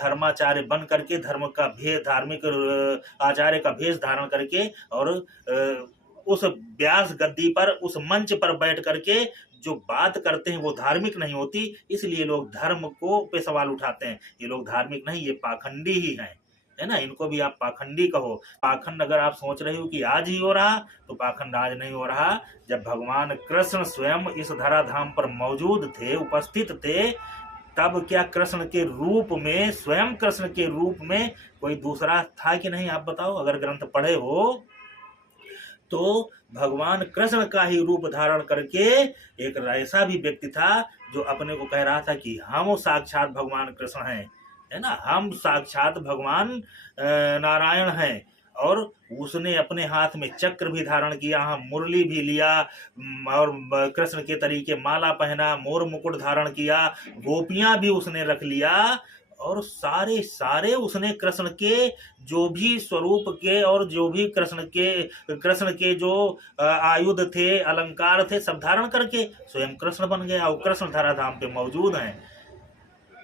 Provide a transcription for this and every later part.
धर्माचार्य बन करके धार्मिक आचार्य का भेष धारण करके और उस व्यास गद्दी पर, उस मंच पर बैठ करके जो बात करते हैं वो धार्मिक नहीं होती। इसलिए लोग धर्म को पे सवाल उठाते हैं। ये लोग धार्मिक नहीं, ये पाखंडी ही हैं, है ना। इनको भी आप पाखंडी कहो। पाखंड अगर आप सोच रहे हो कि आज ही हो रहा, तो पाखंड आज नहीं हो रहा। जब भगवान कृष्ण स्वयं इस धराधाम पर मौजूद थे, उपस्थित थे, तब क्या कृष्ण के रूप में, स्वयं कृष्ण के रूप में कोई दूसरा था कि नहीं? आप बताओ। अगर ग्रंथ पढ़े हो तो भगवान कृष्ण का ही रूप धारण करके एक ऐसा भी व्यक्ति था जो अपने को कह रहा था कि हम साक्षात भगवान कृष्ण हैं, है ना, हम साक्षात भगवान नारायण हैं। और उसने अपने हाथ में चक्र भी धारण किया, हम मुरली भी लिया, और कृष्ण के तरीके माला पहना, मोर मुकुट धारण किया, गोपियां भी उसने रख लिया, और सारे उसने कृष्ण के जो भी स्वरूप के और जो भी कृष्ण के जो आयुध थे, अलंकार थे, सब धारण करके स्वयं कृष्ण बन गया और कृष्ण धराधाम पे मौजूद हैं।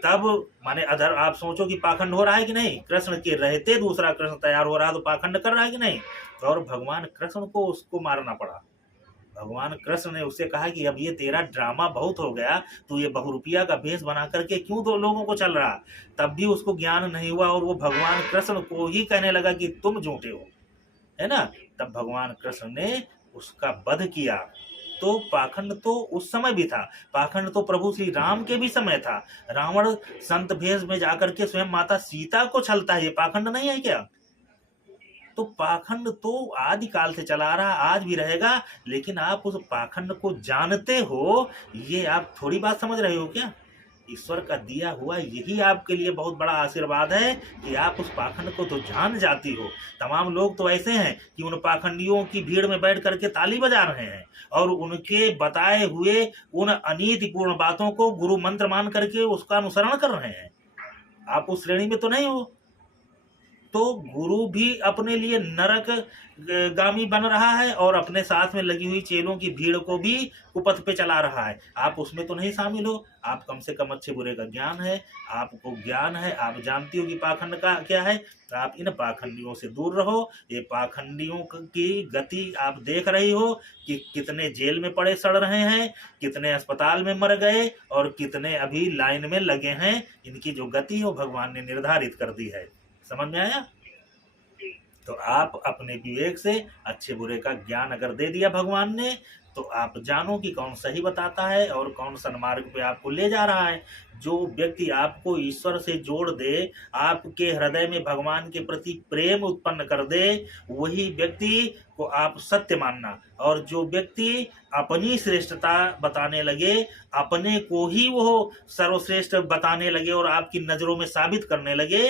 तब माने अधर आप सोचो कि पाखंड हो रहा है कि नहीं? कृष्ण के रहते दूसरा कृष्ण तैयार हो रहा है तो पाखंड कर रहा है कि नहीं? और भगवान कृष्ण को उसको मारना पड़ा। भगवान कृष्ण ने उससे कहा कि अब ये तेरा ड्रामा बहुत हो गया, तू ये बहुरूपिया का भेष बना करके क्यों दो लोगों को चल रहा। तब भी उसको ज्ञान नहीं हुआ और वो भगवान कृष्ण को ही कहने लगा कि तुम झूठे हो, है ना। तब भगवान कृष्ण ने उसका वध किया। तो पाखंड तो उस समय भी था, पाखंड तो प्रभु श्री राम के भी समय था। रावण संत भेष में जाकर के स्वयं माता सीता को छलता है, ये पाखंड नहीं है क्या? तो पाखंड तो आदि काल से चला रहा, आज भी रहेगा। लेकिन आप उस पाखंड को जानते हो, ये आप थोड़ी बात समझ रहे हो क्या? ईश्वर का दिया हुआ यही आपके लिए बहुत बड़ा आशीर्वाद है कि आप उस पाखंड को तो जान जाती हो। तमाम लोग तो ऐसे हैं कि उन पाखंडियों की भीड़ में बैठ करके ताली बजा रहे हैं और उनके बताए हुए उन अनीतिपूर्ण बातों को गुरु मंत्र मान करके उसका अनुसरण कर रहे हैं। आप उस श्रेणी में तो नहीं हो। तो गुरु भी अपने लिए नरक गामी बन रहा है और अपने साथ में लगी हुई चेलों की भीड़ को भी कुपथ पे चला रहा है। आप उसमें तो नहीं शामिल हो। आप कम से कम अच्छे बुरे का ज्ञान है, आपको ज्ञान है, आप जानती हो कि पाखंड का क्या है। आप इन पाखंडियों से दूर रहो। ये पाखंडियों की गति आप देख रही हो कि कितने जेल में पड़े सड़ रहे हैं, कितने अस्पताल में मर गए और कितने अभी लाइन में लगे हैं। इनकी जो गति हो भगवान ने निर्धारित कर दी है। समझ में आया? तो आप अपने विवेक से अच्छे बुरे का ज्ञान अगर दे दिया भगवान ने, तो आप जानो कि कौन सही बताता है और कौन सन्मार्ग पे आपको ले जा रहा है। जो व्यक्ति आपको ईश्वर से जोड़ दे, आपके हृदय में भगवान के प्रति प्रेम उत्पन्न कर दे, वही व्यक्ति को आप सत्य मानना। और जो व्यक्ति अपनी श्रेष्ठता बताने लगे, अपने को ही वो सर्वश्रेष्ठ बताने लगे और आपकी नजरों में साबित करने लगे,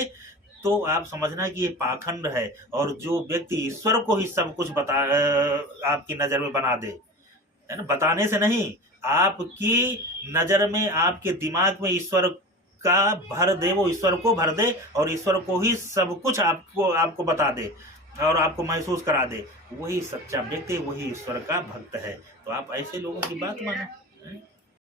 तो आप समझना कि ये पाखंड है। और जो व्यक्ति ईश्वर को ही सब कुछ आपकी नजर में बना दे, है ना, बताने से नहीं, आपकी नजर में, आपके दिमाग में ईश्वर का भर दे, वो ईश्वर को भर दे और ईश्वर को ही सब कुछ आपको बता दे और आपको महसूस करा दे, वही सच्चा व्यक्ति, वही ईश्वर का भक्त है। तो आप ऐसे लोगों की बात मानो।